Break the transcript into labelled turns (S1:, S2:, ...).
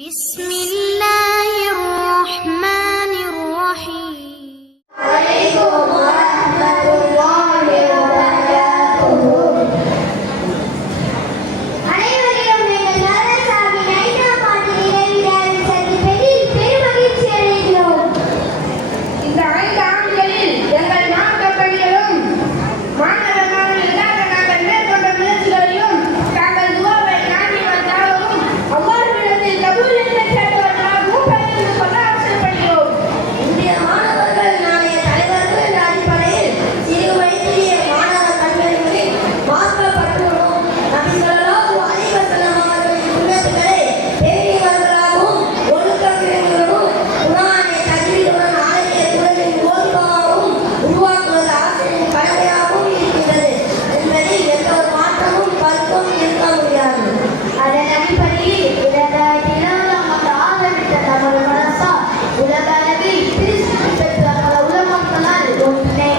S1: بسم الله
S2: merasa udah balik bis, betul kalau ulang mengenal untuk